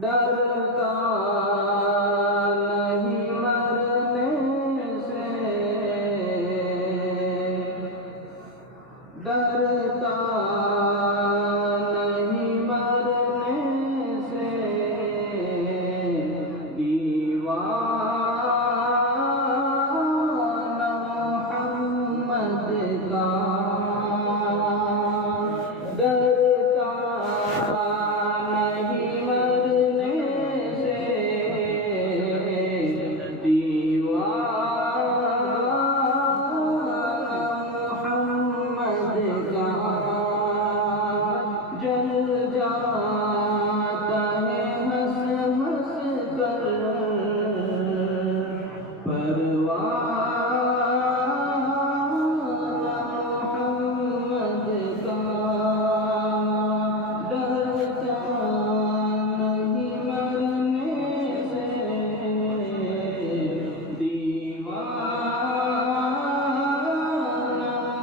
ڈرتا نہیں مرنے سے، ڈرتا نہیں مرنے سے، دیوانہ محمد کا، ڈرتا نہیں مرنے سے، دیوانہ محمد کا، جل جاتا ہے ہنس ہنس کر پروانہ محمد کا، ڈرتا نہیں مرنے سے، دیوانہ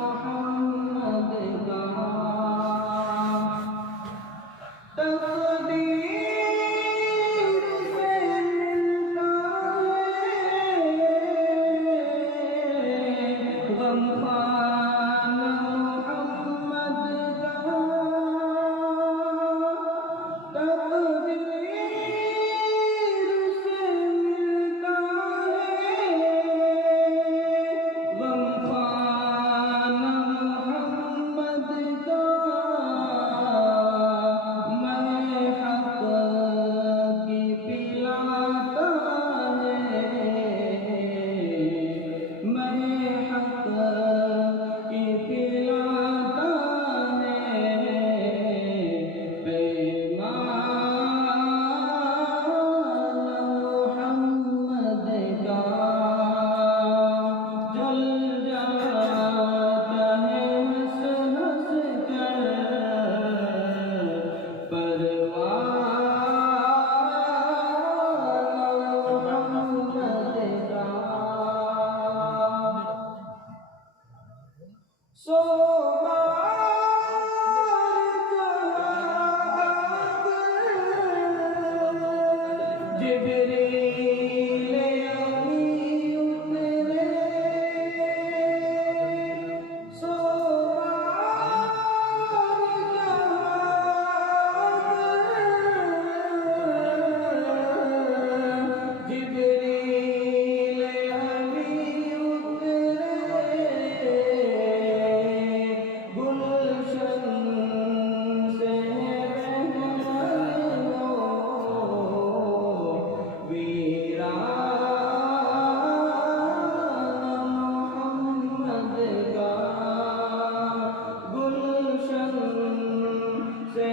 محمد کا، تقدیر سے ملتا ہے غم خانہ محمد کا، تقدیر سے ملتا ہے غم خانہ محمد کا، میں حق کی پلاتا ہے، میں حق کی پلاتا ہے، پیمانہ محمد کا، جل جاتا ہے ہنس ہنس کر پروانہ محمد کا، سو بار کہا جبریل امی اترے، سو بار کہا جبریل امی اترے، گلشن سے رحمت ہو ویرانہ محمد کا، گلشن سے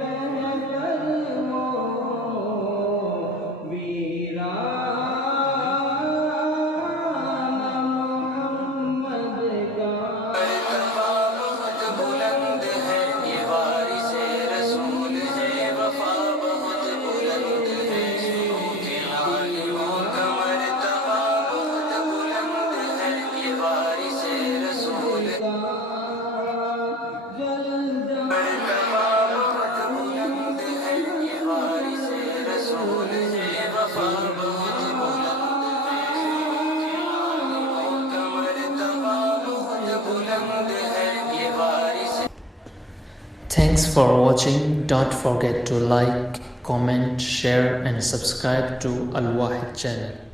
بہتر ہو ویرانہ محمد کا، مرتبہ بہت بلند ہے، یہ وارث رسول ہے، وفا بہت بلند ہے، کے عالموں کا مرتبہ بہت بلند ہے، یہ وارث رسول ہے، جل مرتبہ بہت بلند ہے، یہ وارث رسول ہے، وفا بہت بلند ہے، کے عالموں کا مرتبہ بہت بلند ہے، یہ وارث. Thanks for watching. Don't forget to like, comment, share and subscribe to Al Wahid channel.